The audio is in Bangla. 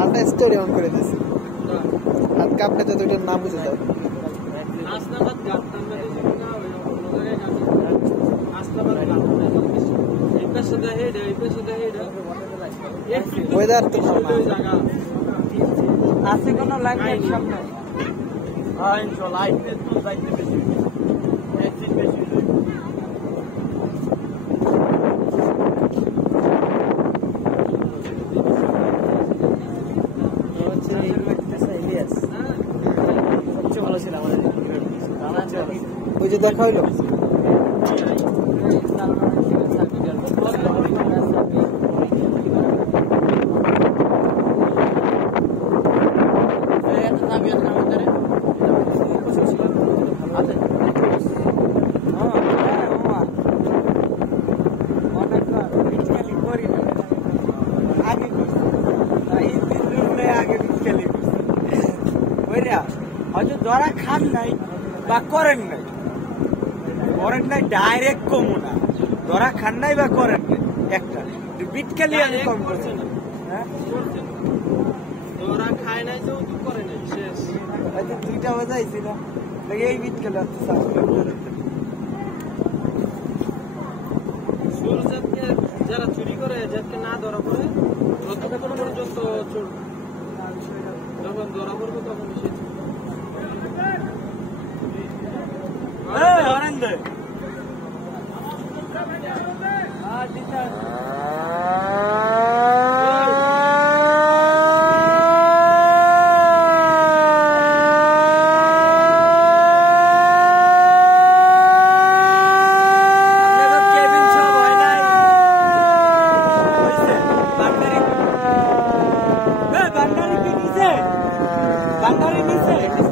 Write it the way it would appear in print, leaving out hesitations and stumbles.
আলটা স্টোরি অন করে দিয়েছি আর কাপটা তো দুটোর নাম বুঝে যাও ওয়েদার তো ভালো না আছে কোনো লাইন সামনে হ্যাঁ ইনশাআল্লাহ লাইট তো যাইতে বেশি বেশি ওই যে দেখা হইলো হয়তো ধরা খান নাই বা করেন নাই ডাইরেক্ট কমু না ধরা খান নাই বা করেন নাই একটা বিটকালি আমি কম করছি না ধরা খায় নাই তো করে নাই শেষ হয়তো দুইটা বাজাইছিল এই বিটকালি সূর্যকে যারা চুরি করে যাতে না ধরা পড়ে ততক্ষণ পর্যন্ত চলবে যখন ধরা পড়বে তখন Oranda. Bandari